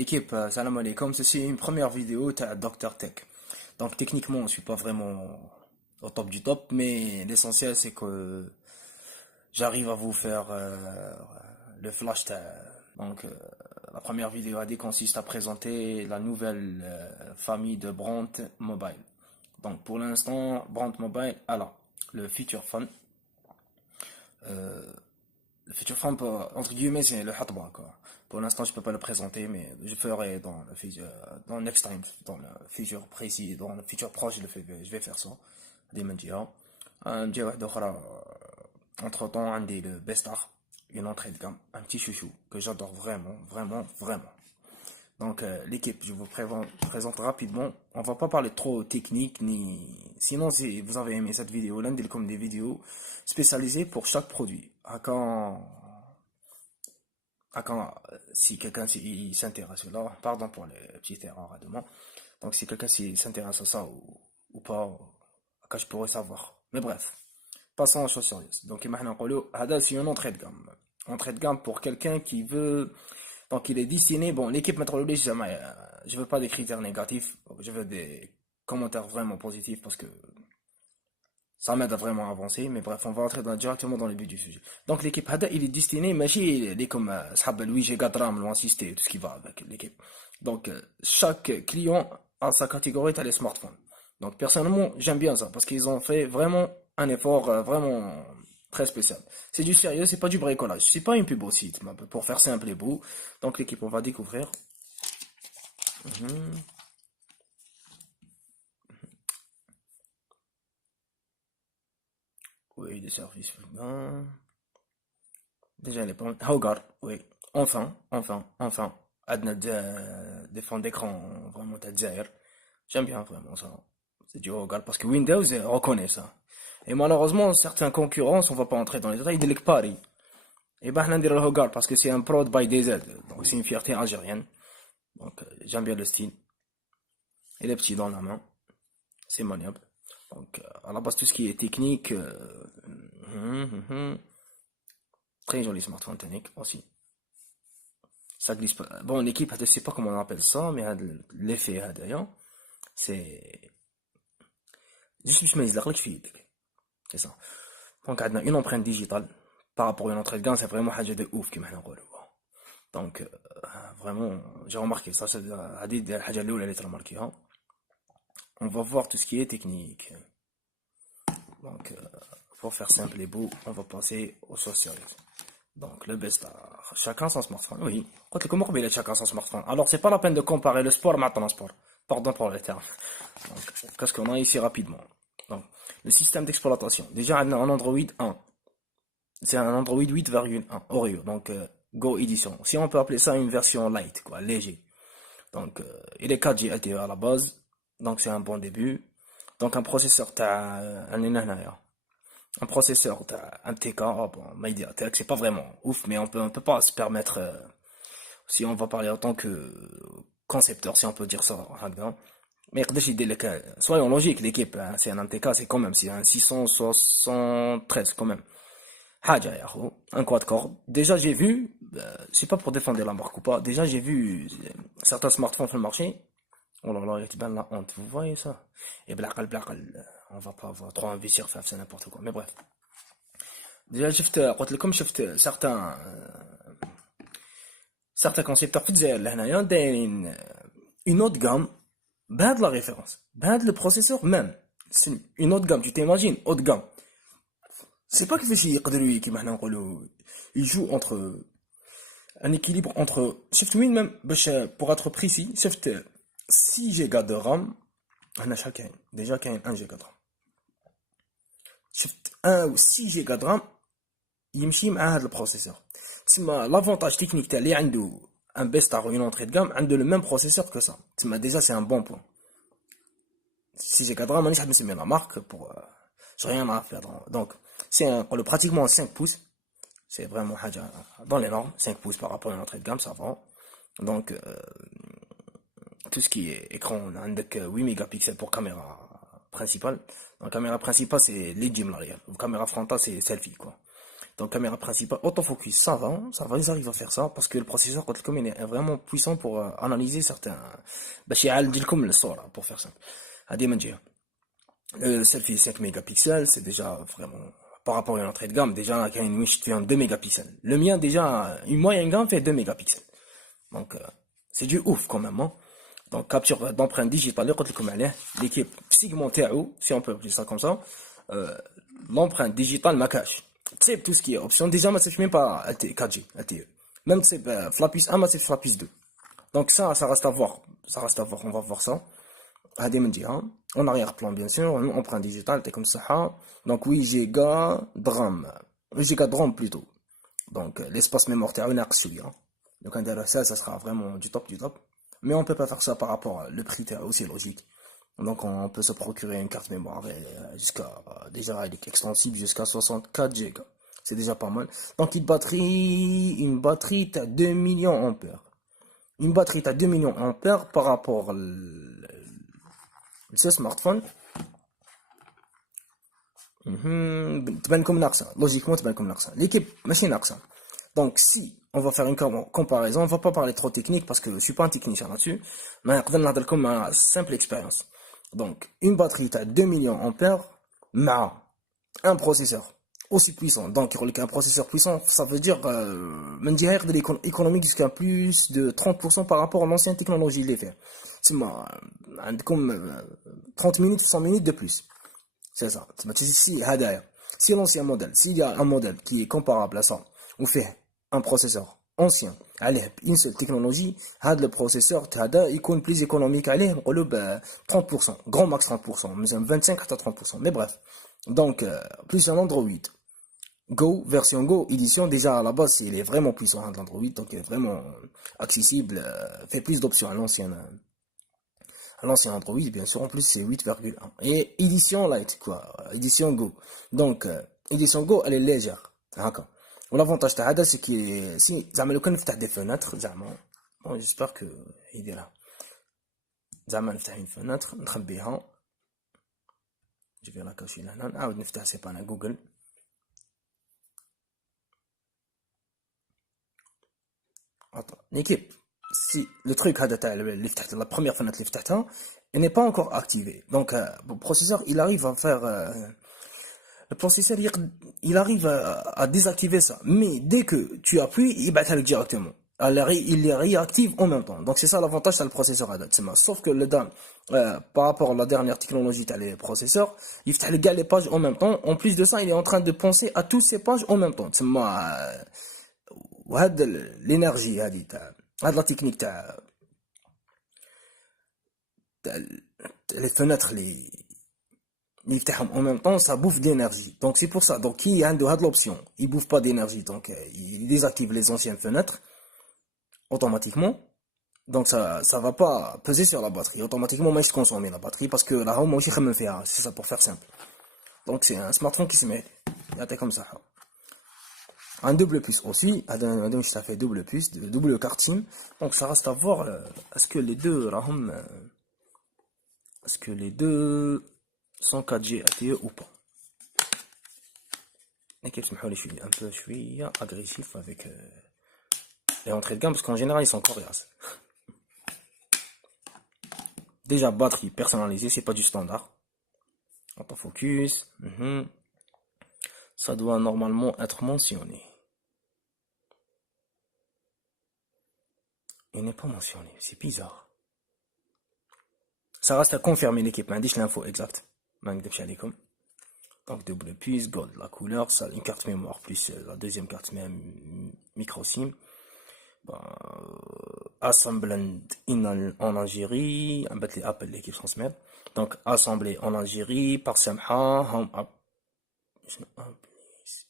l'équipe, salam alaikum, c'est une première vidéo de Dr Tech. Donc techniquement, je suis pas vraiment au top du top, mais l'essentiel c'est que j'arrive à vous faire le flash. Donc la première vidéo AD consiste à présenter la nouvelle famille de Brandt Mobile. Donc pour l'instant, Brandt Mobile, alors le Feature Phone. Le Feature Phone, entre guillemets, c'est le Hatba, quoi. Pour l'instant, je peux pas le présenter, mais je ferai dans le next time, dans le futur précis, dans le futur proche, je vais faire ça. Des mandias. Entre temps, un des le Bestar, une entrée de gamme, un petit chouchou que j'adore vraiment, vraiment, vraiment. Donc l'équipe, je vous présente rapidement. On va pas parler trop technique ni. Sinon, si vous avez aimé cette vidéo, l'un comme des vidéos spécialisées pour chaque produit. Si quelqu'un s'intéresse là, pardon pour les petites erreurs à demain. Donc si quelqu'un s'intéresse à ça ou pas, je pourrais savoir. Mais bref, passons aux choses sérieuses. Donc c'est une entrée de gamme. Entrée de gamme pour quelqu'un qui veut. Donc il est destiné, bon, l'équipe météorologique, je veux pas des critères négatifs, je veux des commentaires vraiment positifs parce que ça m'aide à vraiment avancer, mais bref, on va entrer directement dans le but du sujet. Donc l'équipe Hada, il est destiné, ماشي les comme Sahab Louis Gatram l'ont assisté, tout ce qui va avec l'équipe. Donc chaque client a sa catégorie dans les smartphones. Donc personnellement, j'aime bien ça parce qu'ils ont fait vraiment un effort vraiment très spécial. C'est du sérieux, c'est pas du bricolage. C'est pas une pub aussi, pour faire simple et beau. Donc l'équipe, on va découvrir. Oui, des services. Non. Déjà, elle est pas mal. Regarde, oui. Enfin. Adna des fonds d'écran vraiment t'adjair. J'aime bien vraiment ça. C'est du regard parce que Windows reconnaît ça. Et malheureusement, certains concurrents, on va pas entrer dans les détails, ils Paris. Et ben, on le regard parce que c'est un prod by DZ. Donc, c'est une fierté algérienne. Donc, j'aime bien le style. Il est petit dans la main. C'est maniable. Donc, à la base, tout ce qui est technique, très joli smartphone technique aussi. Ça glisse pas. Bon, l'équipe, je sais pas comment on appelle ça, mais l'effet, d'ailleurs, c'est juste je me dis fille. C'est ça. Donc, on a une empreinte digitale par rapport à une entrée de gamme, c'est vraiment حاجة de ouf كما حنا نقولوا. Donc, vraiment, j'ai remarqué ça, c'est des الحاجة الأولى اللي ترماركيها. On va voir tout ce qui est technique. Donc, pour faire simple et beau, on va passer aux choses sérieuses. Donc, le Bestar. Chacun son smartphone. Oui. Comment il a chacun son smartphone? Alors, c'est pas la peine de comparer le sport maintenant le sport. Pardon pour les termes. Donc, qu'est-ce qu'on a ici rapidement? Donc, le système d'exploitation. Déjà, on a un Android 1. C'est un Android 8,1 Oreo. Donc, Go Edition. Si on peut appeler ça une version light, quoi, léger. Donc, il est 4G LTE à la base. Donc, c'est un bon début. Donc, un processeur, un processeur MTK, bon, MediaTek, c'est pas vraiment ouf, mais on peut pas se permettre, si on va parler en tant que concepteur, si on peut dire ça, mais soyons logiques, l'équipe, hein, c'est un MTK, c'est un 673 quand même. Un quad-core. Déjà, j'ai vu, c'est pas pour défendre la marque ou pas, déjà, j'ai vu certains smartphones sur le marché. Oh là là, il y a bien la honte, vous voyez ça? Et blaqal, on va pas avoir trop investir, faire c'est n'importe quoi, mais bref. Déjà, قلت لكم شفت certains concepteurs في الجزائر لهنايا دايرين une autre gamme بهاد la référence بهاد le processeur même c'est une autre gamme tu t'imagines haute gamme c'est pas كيفاش يقدروا كيما حنا نقولوا ils jouent entre un équilibre entre شفت وين même باش pour être précis شفت 6 giga de RAM هنا شحال كاين déjà كاين 1 giga de RAM شفت 1 ou 6 giga de RAM يمشي مع هذا البروسيسور تسمى لافونتاج تكنيك تاع اللي عنده ان بيستار اون اونتري دو غام عنده لو ميم بروسيسور كو سا تسمى ديجا سي ان بون بوين سي جي كادرا مانيش حاب نسمي لا مارك بور جو ريان ا فير دونك سي نقولو براتيكمون 5 بوس سي فريمون حاجه دون لي نورم 5 بوس بار رابور اون اونتري دو غام سا فا دونك tout ce qui est écran عندك 8 ميجا pour caméra principale. Donc caméra principale c'est les dim l'arrière. Caméra frontale c'est selfie quoi. Donc caméra principale, autofocus, ça va, ils arrivent à faire ça parce que le processeur قلت لكم il est vraiment puissant pour analyser certains باش يعالج لكم الصورة pour faire simple. هذه من جهة. Le selfie 5 mégapixels, c'est déjà vraiment par rapport à une entrée de gamme, déjà il y a une wish qui fait 2 mégapixels. Le mien déjà une moyenne gamme fait 2 mégapixels. Donc c'est du ouf quand même hein. Donc capture d'empreinte digitale اللي قلت لكم عليه l'équipe Sigma تاعو si on peut appeler ça comme ça. L'empreinte digitale ma cache. C'est tout ce qui est option. Déjà, moi, c'est même pas 4G, LTE. Même c'est Flapis 1, moi, c'est Flapis 2. Donc ça reste à voir. Ça reste à voir. On va voir ça. Hadi Mendia. En arrière-plan, bien sûr. Empreinte digitale, t'es comme ça. Donc 8 Go de RAM. 8 Go de RAM plutôt. Donc l'espace mémoire, t'es un hein. Donc un ça sera vraiment du top, du top. Mais on peut pas faire ça par rapport au prix, t'es aussi logique. Donc on peut se procurer une carte mémoire jusqu'à déjà elle est extensible jusqu'à 64 Go. C'est déjà pas mal. Donc une batterie à 2 millions ampères. Une batterie à 2 millions ampères par rapport à ce smartphone. تبان comme ناقصة. Logiquement تبان comme ناقصة. L'équipe machine ناقصة. Donc si on va faire une comparaison, on va pas parler trop technique parce que je suis pas un technicien là-dessus. Mais on va نهضر لكم une simple expérience. Donc, une batterie à 2 millions ampères, mais un processeur aussi puissant. Donc, un processeur puissant, ça veut dire, de l'économie jusqu'à plus de 30% par rapport à l'ancienne technologie, les fait. C'est comme 30 minutes, 100 minutes de plus. C'est ça. Si l'ancien modèle, s'il y a un modèle qui est comparable à ça, on fait un processeur ancien, عليه une seule technologie, le processeur il est plus économique عليه نقولوا ب 30%, grand max 30%, mais 25 à 30%. Mais bref. Donc plus un Android Go, version Go, édition déjà à la base, il est vraiment puissant l'Android, donc il est vraiment accessible, fait plus d'options à l'ancien Android, bien sûr, en plus c'est 8,1. Et édition Lite, quoi, édition Go. Donc, édition Go, elle est légère. D'accord. L'avantage de هذا c'est que si زعما لو كان نفتح des fenêtres زعما bon j'espère que يديرها زعما نفتح une fenêtre نخبيها je vais la cacher لهنا نعاود نفتح سي با جوجل attends l'équipe si le truc هذا تاع اللي فتحت la première fenêtre اللي فتحتها elle n'est pas encore activée donc le processeur il arrive à faire le processeur il arrive à désactiver ça. Mais dès que tu appuies, il bat directement. Alors, il est réactive en même temps. Donc c'est ça l'avantage de le processeur. Sauf que par rapport à la dernière technologie de les processeurs, il fait les pages en même temps. En plus de ça, il est en train de penser à toutes ces pages en même temps. L'énergie, la technique, les fenêtres, en même temps, ça bouffe d'énergie. Donc c'est pour ça. Donc qui a l'option, il bouffe pas d'énergie. Donc il désactive les anciennes fenêtres automatiquement. Donc ça va pas peser sur la batterie. Automatiquement, moi je consomme la batterie parce que là, moi aussi je me fais. C'est ça pour faire simple. Donc c'est un smartphone qui se met. Il comme ça. Un double puce aussi. Ça fait double puce, double carte SIM. Donc ça reste à voir. Est-ce que les deux, est-ce que les deux sont 4G LTE ou pas. L'équipe je suis un peu agressif avec les entrées de gamme parce qu'en général ils sont coriaces. Déjà batterie personnalisée, c'est pas du standard. Autofocus, ça doit normalement être mentionné. Il n'est pas mentionné, c'est bizarre. Ça reste à confirmer l'équipe, m'indique l'info exacte. Donc double puce, gold, la couleur, ça, une carte mémoire plus la deuxième carte micro SIM. Assembled en Algérie, un peu les Apple l'équipe transmet. Donc assemblé en Algérie par Samha, Home Up.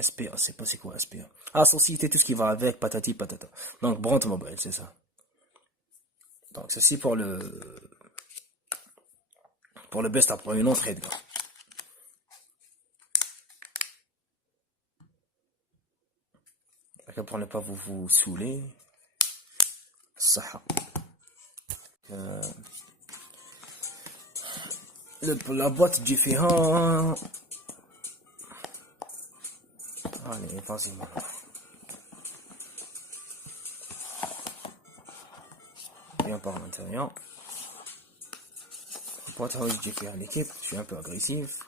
SPA, c'est pas c'est quoi SPA. Société, tout ce qui va avec, patati patata. Donc Brand Mobile, c'est ça. Donc ceci pour le best up, pour une entrée de gamme. Pour ne pas vous saouler. Ça. La boîte différente. Allez, vas-y, man. Bien par l'intérieur. Pour être honnête, j'ai fait l'équipe, je suis un peu agressif.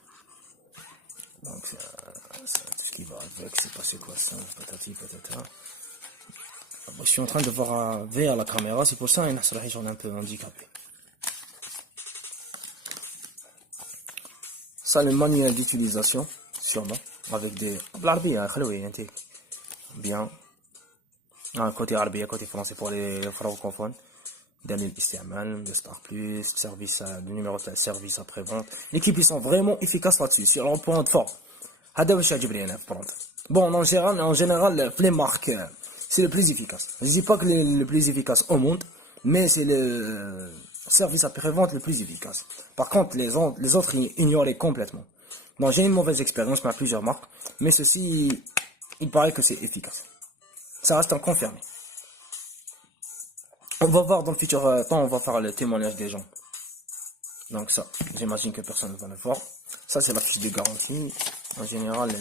Donc, tout ce qui va avec, c'est passé quoi ça, patati patata. Je suis en train de voir vers la caméra, c'est pour ça que j'en ai un peu handicapé. Ça, le manuel d'utilisation, sûrement, avec des... Bien. Côté arabe, côté français pour les francophones. Daniel Istiamal, de Star Plus, service le numéro de service après-vente. L'équipe, ils sont vraiment efficaces là-dessus, sur leur point de fort. Bon, en général, les marques, c'est le plus efficace. Je dis pas que le plus efficace au monde, mais c'est le service après-vente le plus efficace. Par contre, les autres, ils ignoraient complètement. Donc, j'ai une mauvaise expérience avec plusieurs marques, mais ceci, il paraît que c'est efficace. Ça reste à confirmer. On va voir dans le futur temps, on va faire le témoignage des gens. Donc ça, j'imagine que personne ne va le voir. Ça, c'est la fiche de garantie. En général,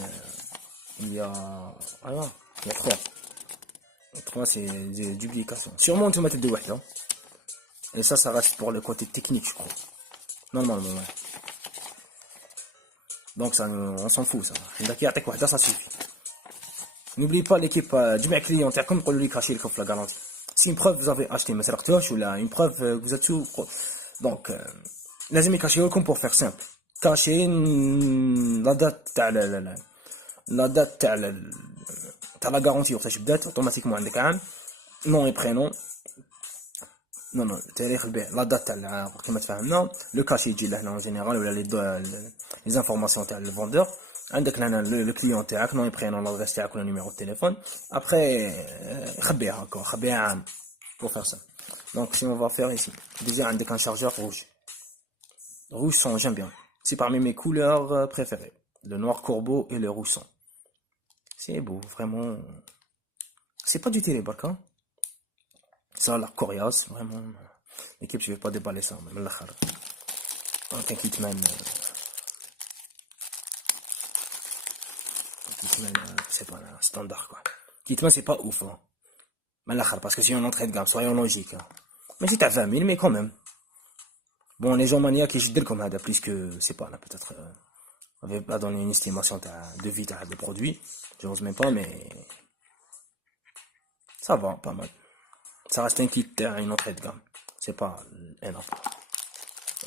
il y a... Ah ouais, il y a 3. 3, c'est des duplications. Sûrement, tu mettre deux ouais, hein. Et ça reste pour le côté technique, je crois. Normalement, ouais. Donc ça, on s'en fout, ça. Ça suffit. N'oubliez pas l'équipe du mec client, comme pour lui cacher la garantie. Si une preuve vous avez acheté, mais c'est ou là, une preuve que vous êtes sous. Donc, لازم يكاشيوكم pour faire simple. Cacher la date la date تاع la garantie وقتاش بدات automatiquement عندك عام nom et prénom. Non, تاريخ البيع la date تاع كيما تفهمنا le cachet يجي لهنا en général ولا les informations تاع le vendeur. عندك لهنا le client تاعك nom et prénom l'adresse تاعك ولا numéro de téléphone. Après خبيها encore خبيها عام pour faire ça. Donc si on va faire ici déjà عندك un chargeur rouge. Rouge son, j'aime bien. C'est parmi mes couleurs préférées. Le noir corbeau et le rouge son. C'est beau, vraiment. C'est pas du télébark, hein. Ça a l'air coriace, vraiment. L'équipe, je vais pas déballer ça, même la khar. Un kitman. Kitman, c'est pas un standard, quoi. Kitman, c'est pas ouf, hein. Mais la khar, parce que c'est une entrée de gamme, soyons logiques, hein. Mais c'est à 20 000, mais quand même. Bon, les gens maniaques, ils jettent comme ça, plus que, c'est pas, là, peut-être, on avait pas donné une estimation de vie des produits. Je n'ose même pas, mais ça va, pas mal. Ça reste un kit à une entrée de gamme. C'est pas énorme.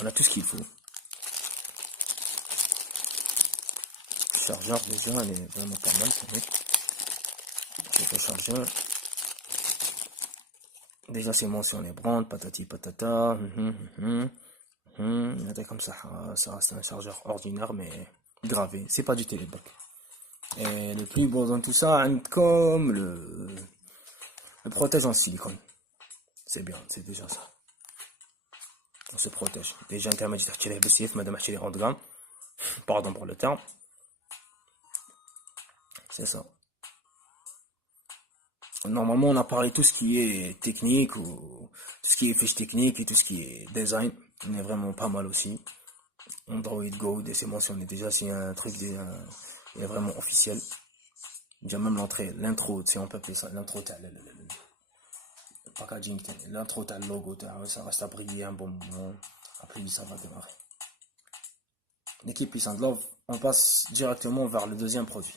On a tout ce qu'il faut. Le chargeur, déjà, elle est vraiment pas mal, c'est le chargeur. Déjà, c'est mentionné brand, patati patata. Comme ça reste un chargeur ordinaire, mais gravé. C'est pas du télébac. Et le plus beau dans tout ça, comme le protège en silicone. C'est bien, c'est déjà ça. On se protège. Déjà, intermédiaire, tu l'as baissé, madame, tu l'as en gamme. Pardon pour le terme. C'est ça. Normalement, on a parlé tout ce qui est technique, ou tout ce qui est fiche technique et tout ce qui est design. On est vraiment pas mal aussi. Android Go, c'est mentionné déjà, c'est un truc est vraiment officiel. Déjà même l'entrée, l'intro, si on peut appeler ça, l'intro, le packaging, l'intro, le logo, ça reste à briller un bon moment. Après, ça va démarrer. L'équipe Peace and Love, on passe directement vers le deuxième produit.